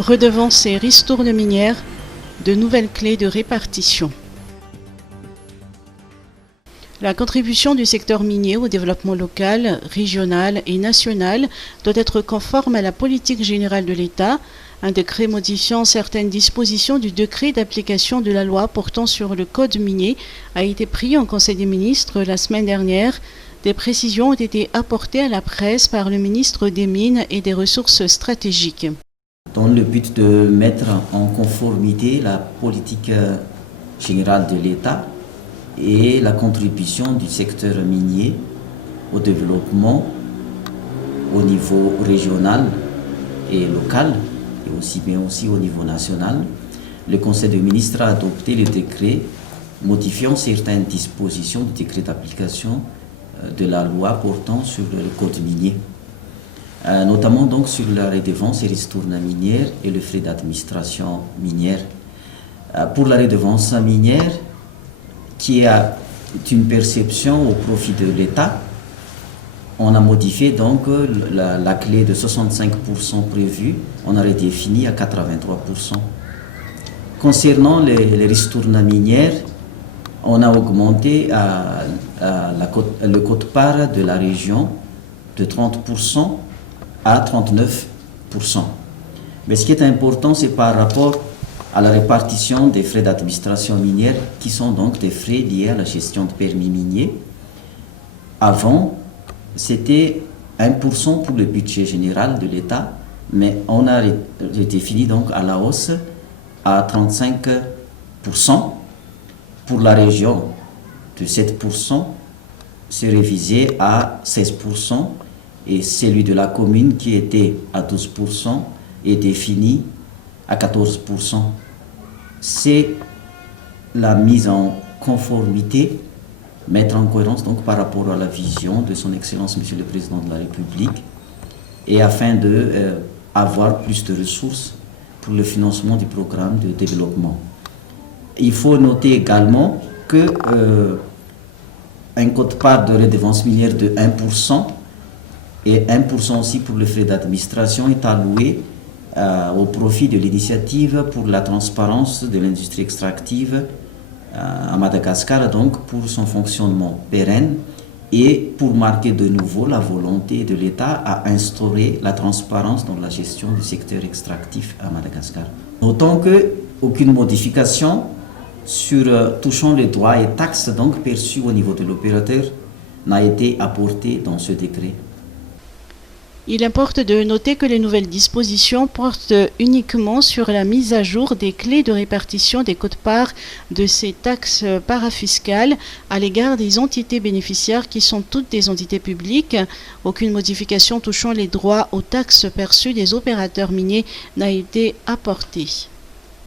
Redevances et ristournes minières, de nouvelles clés de répartition. La contribution du secteur minier au développement local, régional et national doit être conforme à la politique générale de l'État. Un décret modifiant certaines dispositions du décret d'application de la loi portant sur le code minier a été pris en Conseil des ministres la semaine dernière. Des précisions ont été apportées à la presse par le ministre des Mines et des Ressources stratégiques. Dans le but de mettre en conformité la politique générale de l'État et la contribution du secteur minier au développement au niveau régional et local, et aussi au niveau national, le Conseil des ministres a adopté le décret modifiant certaines dispositions du décret d'application de la loi portant sur le code minier. Notamment donc sur la redevance et ristourne minière et le frais d'administration minière. Pour la redevance minière, qui a une perception au profit de l'État, on a modifié donc la clé de 65% prévue, on a redéfini à 83%. Concernant les ristournes minières, on a augmenté le quote-part de la région de 30% à 39%. Mais ce qui est important, c'est par rapport à la répartition des frais d'administration minière, qui sont donc des frais liés à la gestion de permis miniers. Avant, c'était 1% pour le budget général de l'État, mais on a redéfini donc à la hausse à 35%. Pour la région, de 7%, c'est révisé à 16%. Et celui de la commune qui était à 12% est défini à 14%. C'est la mise en conformité, mettre en cohérence donc par rapport à la vision de son Excellence Monsieur le Président de la République, et afin d'avoir plus de ressources pour le financement du programme de développement. Il faut noter également que un quote-part de redevance minière de 1% et 1% aussi pour le frais d'administration est alloué au profit de l'initiative pour la transparence de l'industrie extractive à Madagascar, donc pour son fonctionnement pérenne et pour marquer de nouveau la volonté de l'État à instaurer la transparence dans la gestion du secteur extractif à Madagascar. Notons qu'aucune modification touchant les droits et taxes donc perçus au niveau de l'opérateur n'a été apportée dans ce décret. Il importe de noter que les nouvelles dispositions portent uniquement sur la mise à jour des clés de répartition des quotes-parts de ces taxes parafiscales à l'égard des entités bénéficiaires qui sont toutes des entités publiques. Aucune modification touchant les droits aux taxes perçues des opérateurs miniers n'a été apportée.